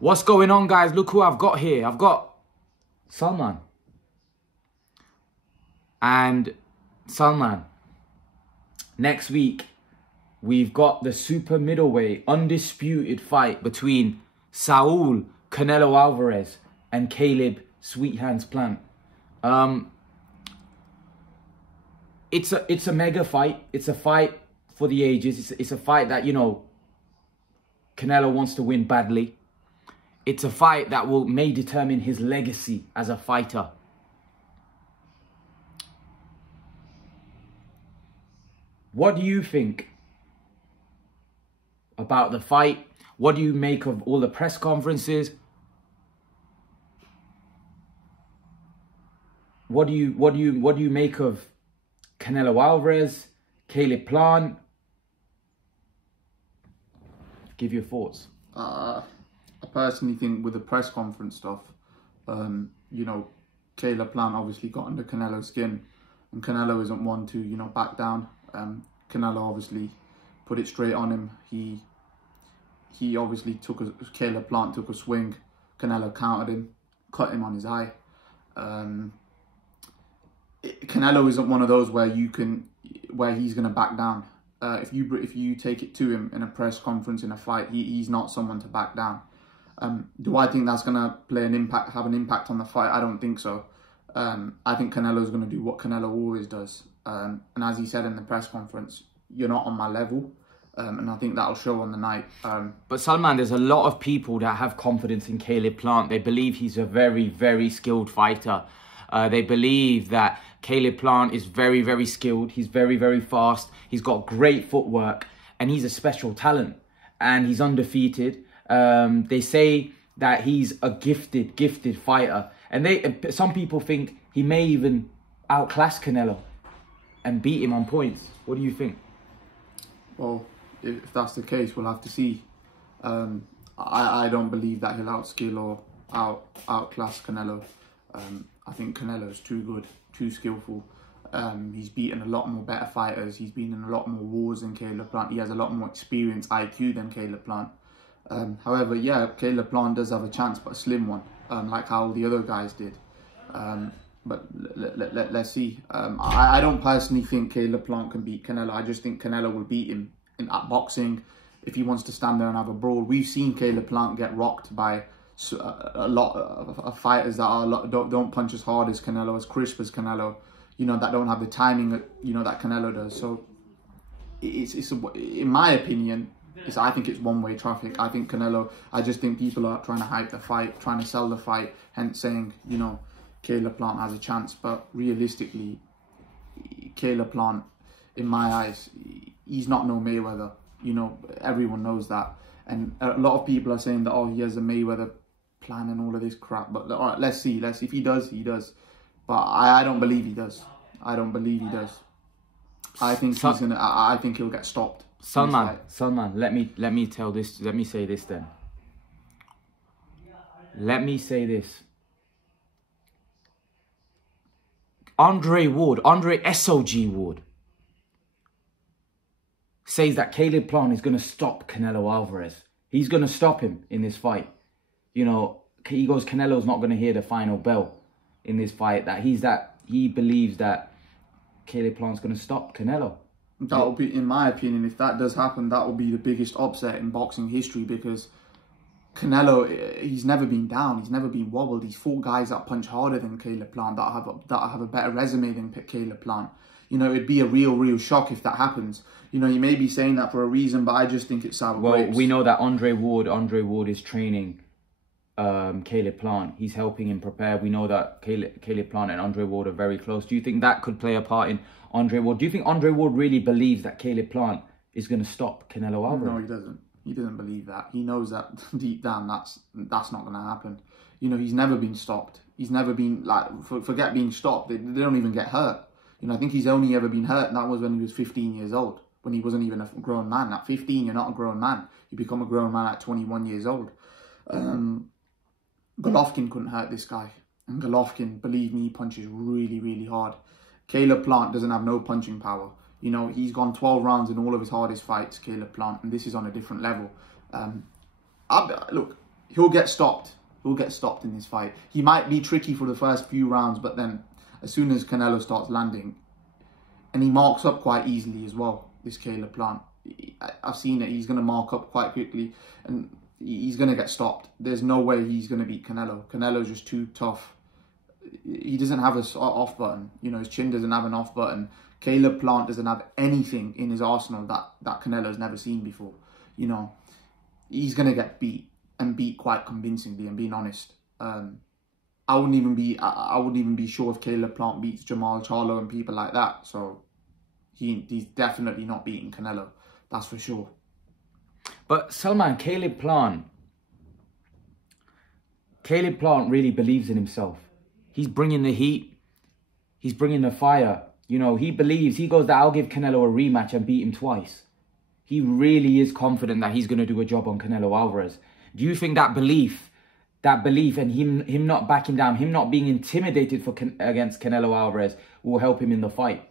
What's going on, guys? Look who I've got here. I've got Salman. And Salman, next week, we've got the super middleweight undisputed fight between Saul Canelo Alvarez and Caleb Sweet Hands Plant. It's a mega fight. It's a fight for the ages. It's a fight that, you know, Canelo wants to win badly. It's a fight that may determine his legacy as a fighter. What do you think about the fight? What do you make of all the press conferences? What do you make of Canelo Alvarez, Caleb Plant? Give your thoughts. I personally think with the press conference stuff, you know, Caleb Plant obviously got under Canelo's skin, and Canelo isn't one to, you know, back down. Canelo obviously put it straight on him. He obviously Caleb Plant took a swing. Canelo countered him, cut him on his eye. Canelo isn't one of those where he's going to back down. If you take it to him in a press conference, in a fight, he's not someone to back down. Do I think that's going to have an impact on the fight? I don't think so. I think Canelo's going to do what Canelo always does. And as he said in the press conference, you're not on my level. And I think that'll show on the night. But Salman, there's a lot of people that have confidence in Caleb Plant. They believe he's a very, very skilled fighter. They believe that Caleb Plant is very, very skilled. He's very, very fast. He's got great footwork. And he's a special talent. And he's undefeated. They say that he's a gifted fighter. And some people think he may even outclass Canelo and beat him on points. What do you think? Well, if that's the case, we'll have to see. I don't believe that he'll outskill or outclass Canelo. I think Canelo's too good, too skillful. He's beaten a lot more better fighters. He's been in a lot more wars than Caleb Plant. He has a lot more experience, IQ than Caleb Plant. However, yeah, Caleb Plant does have a chance, but a slim one, like how the other guys did. But let's see. I don't personally think Caleb Plant can beat Canelo. I just think Canelo will beat him at boxing if he wants to stand there and have a brawl. We've seen Caleb Plant get rocked by a lot of fighters that don't punch as hard as Canelo, as crisp as Canelo, you know, that don't have the timing that, you know, that Canelo does. So in my opinion, I think it's one-way traffic. I think Canelo, I just think people are trying to hype the fight, trying to sell the fight, hence saying, you know, Caleb Plant has a chance. But realistically, Caleb Plant, in my eyes, he's not no Mayweather. You know, everyone knows that. And a lot of people are saying that, oh, he has a Mayweather plan and all of this crap. But all right, let's see. If he does, he does. But I don't believe he does. I don't believe he does. I think I think he'll get stopped. Salman, let me say this then. Let me say this. Andre SOG Ward says that Caleb Plant is going to stop Canelo Alvarez. He's going to stop him in this fight. You know, he goes, Canelo's not going to hear the final bell in this fight. He believes that Caleb Plant's going to stop Canelo. That will be, in my opinion, if that does happen, that will be the biggest upset in boxing history, because Canelo, he's never been down, he's never been wobbled. He's fought guys that punch harder than Caleb Plant, that have a better resume than Caleb Plant. You know, it'd be a real shock if that happens. You know, you may be saying that for a reason, but I just think it's sour grapes. Well, we know that Andre Ward is training Caleb Plant. He's helping him prepare. We know that Caleb Plant and Andre Ward are very close. Do you think that could play a part in Andre Ward? Do you think Andre Ward really believes that Caleb Plant is going to stop Canelo Alvarez? No, he doesn't. He doesn't believe that. He knows that deep down that's not going to happen. You know, he's never been stopped. He's never been, like, forget being stopped. They don't even get hurt. You know, I think he's only ever been hurt, and that was when he was 15 years old, when he wasn't even a grown man. At 15, you're not a grown man. You become a grown man at 21 years old. Golovkin couldn't hurt this guy. And Golovkin, believe me, punches really hard. Caleb Plant doesn't have no punching power. You know, he's gone 12 rounds in all of his hardest fights, Caleb Plant, and this is on a different level. Look, he'll get stopped. He'll get stopped in this fight. He might be tricky for the first few rounds, but then as soon as Canelo starts landing, and he marks up quite easily as well, this Caleb Plant. I've seen it. He's going to mark up quite quickly, and he's going to get stopped. There's no way he's going to beat Canelo. Canelo's just too tough. He doesn't have an off button. You know, his chin doesn't have an off button. Caleb Plant doesn't have anything in his arsenal that Canelo's never seen before. You know, he's going to get beat, and beat quite convincingly, and being honest. I wouldn't even be sure if Caleb Plant beats Jamal Charlo and people like that. So he's definitely not beating Canelo. That's for sure. But Salman, Caleb Plant really believes in himself. He's bringing the heat. He's bringing the fire. You know, he believes, he goes that I'll give Canelo a rematch and beat him twice. He really is confident that he's going to do a job on Canelo Alvarez. Do you think that belief and him not backing down, him not being intimidated against Canelo Alvarez will help him in the fight?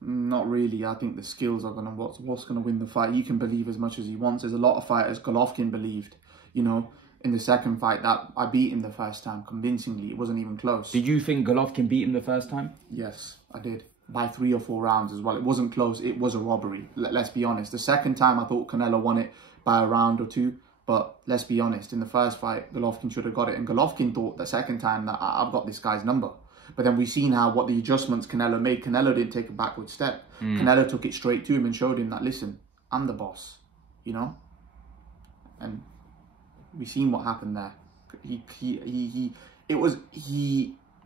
Not really. I think the skills are gonna what's gonna win the fight. He can believe as much as he wants. There's a lot of fighters. Golovkin believed, you know, in the second fight that I beat him the first time convincingly. It wasn't even close. Did you think Golovkin beat him the first time? Yes, I did. By 3 or 4 rounds as well. It wasn't close. It was a robbery. Let's be honest. The second time I thought Canelo won it by a round or 2. But let's be honest. In the first fight, Golovkin should have got it. And Golovkin thought the second time that I've got this guy's number. But then we've seen what the adjustments Canelo made. Canelo didn't take a backward step. Canelo took it straight to him and showed him that, listen, I'm the boss, you know? And we've seen what happened there. He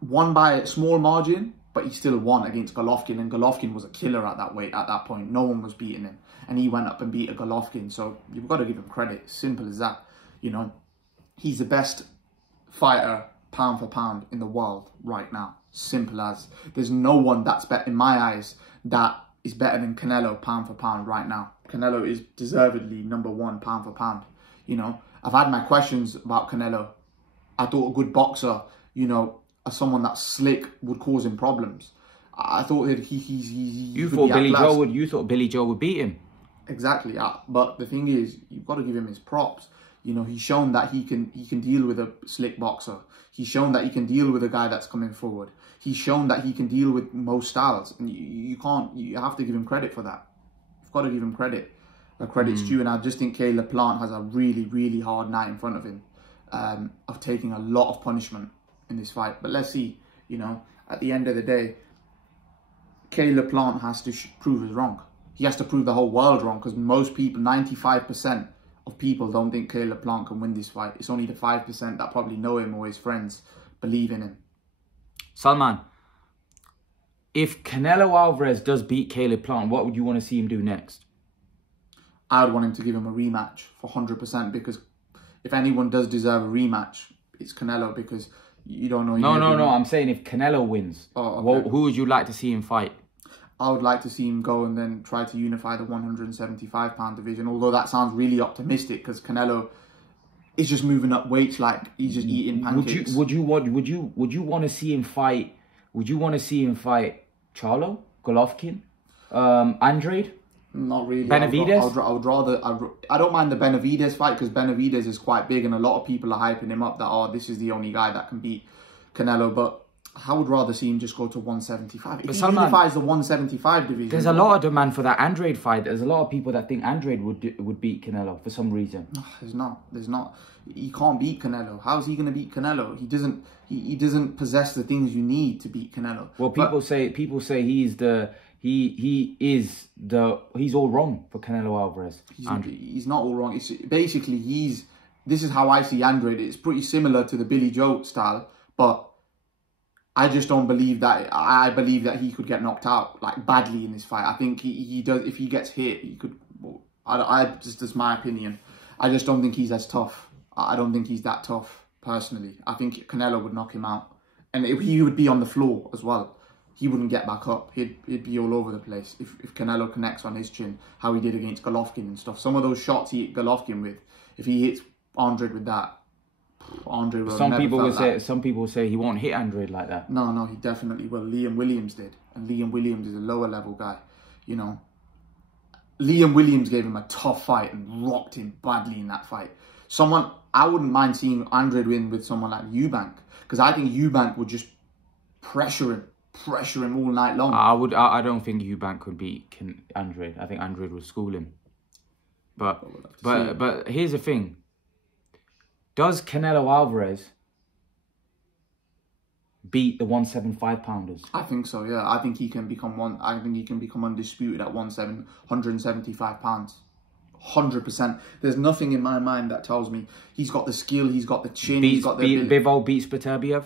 won by a small margin, but he still won against Golovkin. And Golovkin was a killer at that weight, at that point. No one was beating him. And he went up and beat a Golovkin. So you've got to give him credit. Simple as that, you know? He's the best fighter pound for pound in the world right now. Simple as. There's no one that's better, in my eyes, that is better than Canelo pound for pound right now. Canelo is deservedly #1 pound for pound. You know, I've had my questions about Canelo. I thought a good boxer, you know, as someone that's slick would cause him problems. I thought that you thought Billy Joe would beat him. Exactly. But the thing is, you've got to give him his props. You know, he's shown that he can deal with a slick boxer. He's shown that he can deal with a guy that's coming forward. He's shown that he can deal with most styles. And you have to give him credit for that. You've got to give him credit. Credit's due. And I just think Caleb Plant has a really, really hard night in front of him, of taking a lot of punishment in this fight. But let's see, you know, at the end of the day, Caleb Plant has to prove us wrong. He has to prove the whole world wrong, because most people, 95% of people don't think Caleb Plant can win this fight. It's only the 5% that probably know him or his friends believe in him. Salman, if Canelo Alvarez does beat Caleb Plant, what would you want to see him do next? I would want him to give him a rematch for 100%, because if anyone does deserve a rematch, it's Canelo, because you don't know. No. I'm saying if Canelo wins, who would you like to see him fight? I would like to see him go and then try to unify the 175-pound division. Although that sounds really optimistic, because Canelo is just moving up weights like he's just eating pancakes. Would you want to see him fight? Would you want to see him fight Charlo, Golovkin, Andrade? Not really. Benavidez? I would rather. I don't mind the Benavidez fight, because Benavidez is quite big, and a lot of people are hyping him up that, oh, this is the only guy that can beat Canelo. But I would rather see him just go to 175. If he unifies the 175 division. There's a lot of demand for that Andrade fight. There's a lot of people that think Andrade would beat Canelo for some reason. No, there's not. He can't beat Canelo. How's he going to beat Canelo? He doesn't possess the things you need to beat Canelo. Well, people say he's all wrong for Canelo Alvarez. He's not all wrong. It's basically this is how I see Andrade. It's pretty similar to the Billy Joe style, but I just don't believe that. I believe that he could get knocked out like badly in this fight. I think he does. If he gets hit, he could. That's my opinion. I just don't think he's as tough. I don't think he's that tough personally. I think Canelo would knock him out, and he would be on the floor as well. He wouldn't get back up. He'd be all over the place if Canelo connects on his chin, how he did against Golovkin and stuff. Some of those shots he hit Golovkin with, if he hits Andrade with that, Andrade will some people say he won't hit Andrade like that. No, he definitely will. Liam Williams did, and Liam Williams is a lower level guy. You know, Liam Williams gave him a tough fight and rocked him badly in that fight. I wouldn't mind seeing Andrade win with someone like Eubank, because I think Eubank would just pressure him all night long. I don't think Eubank could beat Andrade. I think Andrade would school him. But here's the thing. Does Canelo Alvarez beat the 175 pounders? I think so, yeah. I think he can become undisputed at 175 pounds. 100%. There's nothing in my mind that tells me he's got the skill, he's got the chin, he's got the ability. Bivol beats Beterbiev?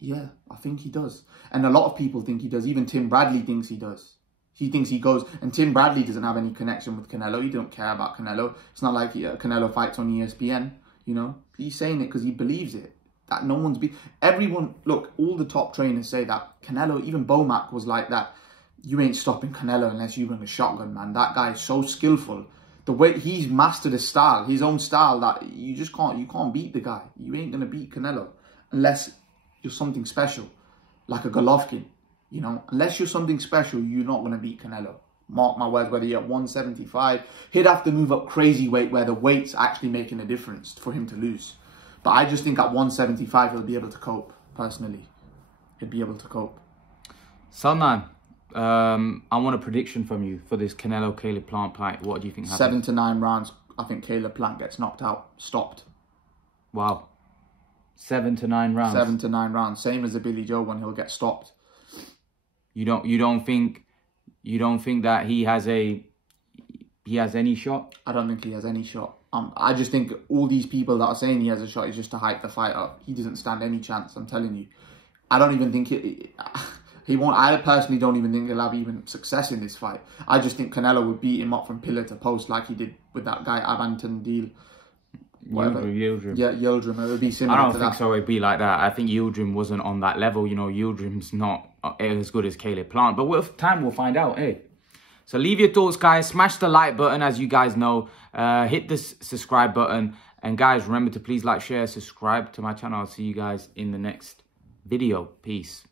Yeah, I think he does. And a lot of people think he does. Even Tim Bradley thinks he does. He thinks he goes. And Tim Bradley doesn't have any connection with Canelo. He don't care about Canelo. It's not like Canelo fights on ESPN, you know. He's saying it because he believes it. That no one's everyone, look, all the top trainers say that. Canelo, even Bomac was like that. You ain't stopping Canelo unless you bring a shotgun, man. That guy is so skillful. The way he's mastered his style, his own style, that you can't beat the guy. You ain't going to beat Canelo unless you're something special, like a Golovkin, you know. Unless you're something special, you're not going to beat Canelo. Mark my words, whether you're at 175, he'd have to move up crazy weight where the weight's actually making a difference for him to lose. But I just think at 175, he'll be able to cope, personally. He'd be able to cope. Salman, I want a prediction from you for this Canelo-Caleb Plant fight. What do you think happens? 7 to 9 rounds. I think Caleb Plant gets knocked out. Stopped. Wow. 7 to 9 rounds. 7 to 9 rounds. Same as the Billy Joe one. He'll get stopped. You don't think that he has any shot? I don't think he has any shot. I just think all these people that are saying he has a shot is just to hype the fight up. He doesn't stand any chance, I'm telling you. I don't even think he won't. I personally don't even think he'll have even success in this fight. I just think Canelo would beat him up from pillar to post like he did with that guy Avanton Deal. Yildirim. Yeah, Yildirim. It would be similar to that. I don't think so. It'd be like that. I think Yildirim wasn't on that level. You know, Yildirim's not as good as Caleb Plant. But with time, we'll find out. Hey. So leave your thoughts, guys. Smash the like button, as you guys know. Hit the subscribe button. And guys, remember to please like, share, subscribe to my channel. I'll see you guys in the next video. Peace.